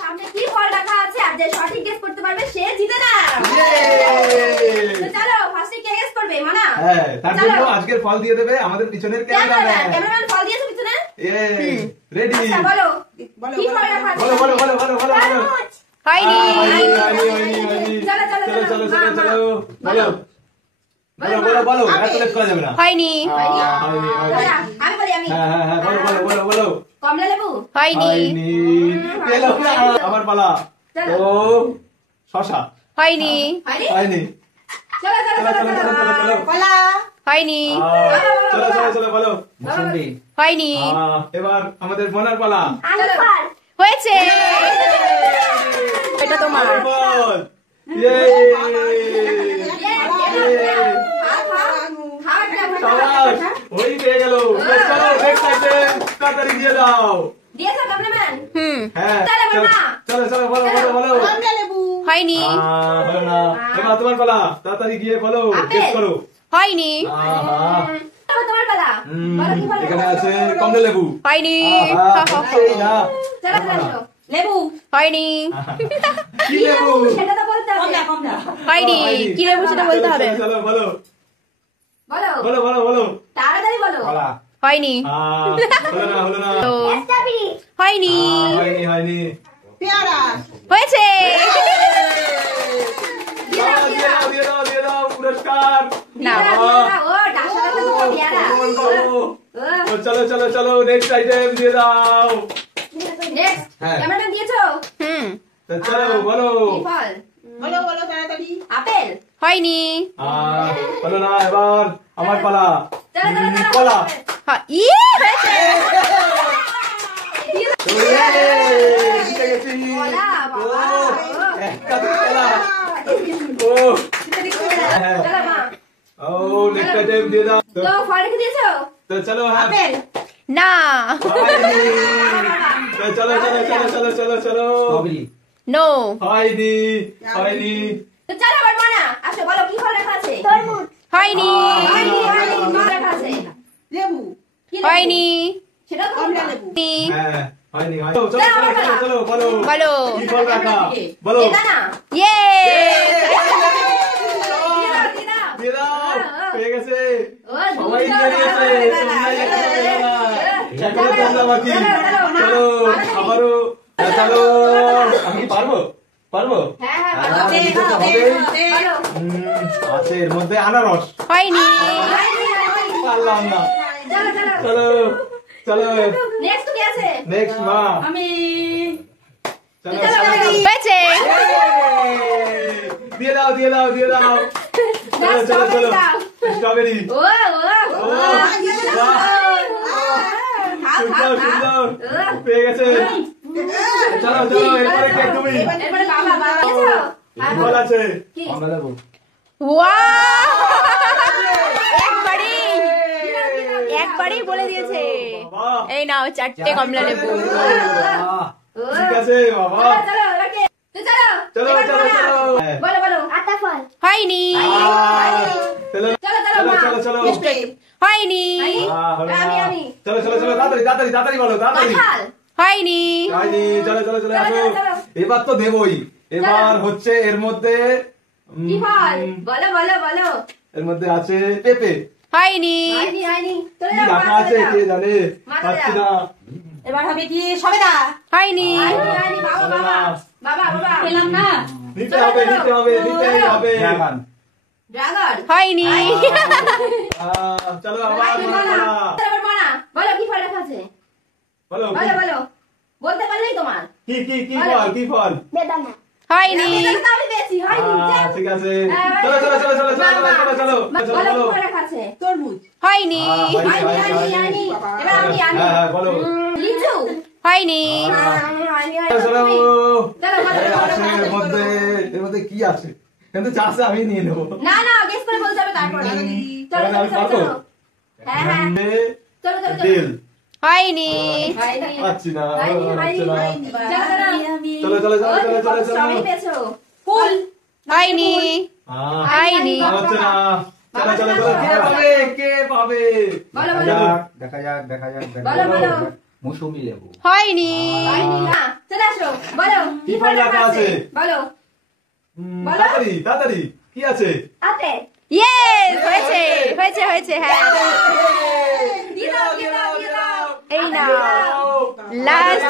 সামনে কি ফল রাখা আছে আর যে সঠিক গেস করতে পারবে সে জিতে না। চলো ফার্স্টে কে গেস করবে? মানা। হ্যাঁ, তার জন্য আজকের ফল দিয়ে দেবে আমাদের পিছনের ক্যামেরাম্যান। ক্যামেরাম্যান ফল দিয়েছে পিছনে। রেডি? আচ্ছা বলো কি ফল রাখা আছে? বলো। হয়নি। চলো বলো এত লেট করা যাবে না। হয়নি। আমি বলি আমি। হ্যাঁ বলো। কমলা লেবু? হয়নি। আমার পালা। ও শশা? হয়নি। চলো কলা? হয়নি। চলো বলো। মুসম্বি? হয়নি। এবার আমাদের মনার পালা। হয়েছে। এটা তোমার। ওই পেয়ে গেল। তাড়াতাড়ি দিয়ে দাও। দিয়েছো ক্যামেরাম্যান? হ্যাঁ চলো বলো। হয়নি। হলো না। এবার তোমার পালা, তাড়াতাড়ি গিয়ে বলো, গেস করো। হয়নি। তোমার পালা, বলো কি বলো? এখানে আছে কমলা লেবু। হয়নি। চলো লেবু। হয়নি। কি লেবু? সেটা তো বলতে হবে। হয়নি। কি লেবু সেটা বলতে হবে। চলো বলো। তাড়াতাড়ি বলো। হয়নি। হলো না। হয়নি। হয়নি। পেয়ারা। হয়েছে। দিয়ে দাও পুরস্কার। না ও ডাসা তো পেয়ারা। চলো নেক্সট আইটেম দিয়ে দাও। নেক্সট ক্যামেরাম্যান দিয়েছো? চলো বলো। কি ফল? বলো তাড়াতাড়ি। আপেল? হয়নি। বলো না। এবার আমার পালা। চলো কলা। হয়েছে। জিতে গেছি। কলা বাবা। একটা তো কলা। চলো মা। নেক্সট আইটেম দিয়ে দাও। তো ফল রেখে দিয়েছো? তো চলো। আপেল? না। চলো স্ট্রবেরি? নো। হয়নি। তো চলো আবার মানা। আসো বলো কি ফল রাখা আছে? তরমুজ? হয়নি। কি রাখা আছে? লেবু? হয়নি। সেটা কমলা লেবু। হ্যাঁ হয়নি। চলো বলো। কি ফল রাখা? বলো। বেদানা? ইয়ে। দিয়ে দাও। পেয়ে গেছে। সবাই চলো আবারও। চলো। আমি পারবো? হ্যাঁ আছে এর মধ্যে আনারস। হয়নি। পারলাম না। চলো নেক্সট কি আছে? নেক্সট মা। আমি হয়েছে। দিয়ে দাও। চলো স্ট্রবেরি। সুন্দর পেয়ে গেছে। চলো এরপরে কে তুমি? ফল আছে। একবারেই বলে দিয়েছে। এই নাও 4টে কমলা লেবু। ঠিক আছে বাবা। চলো বলো আটা ফল? হয়নি। চলো হয়নি। আমি চলো তাড়াতাড়ি বলো। হয়নি। চলো আসো। এবার তো দেবই। এবার হচ্ছে এর মধ্যে কি ফল? বলো এর মধ্যে আছে পেঁপে। হয়নি। কি রাখা আছে কে জানে, পাচ্ছি না। এবার হবে কি? সবেদা? হয়নি। বাবা পেলাম না। নিতে হবে। ড্রাগন? হয়নি। চলো আবার মানা। বলো কি ফল রাখা আছে? বলো বলতে পারলেই তোমার। কি ফল? বেদানা? হয়নি। ঠিক আছে। চলো বলো কি ফল রাখা আছে? তরমুজ? হয়নি। এবার আমি বলো। লিচু? হয়নি। এর মধ্যে কি আছে? কিন্তু চাষে আমি নিয়ে নেবো। না গেস করে বলতে হবে তারপরে। চলো ডিল? হয়নি। পাচ্ছি না। চলো ফুল? হয়নি। হচ্ছে না। চলো কে পাবে? বলো দেখা যাক। বলো মৌসুমী লেবু। হয়নি। না, চলে আসো বলো কি ফল লেখা আছে? বলো বলো। তাড়াতাড়ি তাড়াতাড়ি কি আছে? আপেল। ইয়েস, হয়েছে হয়েছে হয়েছে, হ্যাঁ। দিয়ে দাও দিয়ে দাও দিয়ে দাও। এই নাও লাস্ট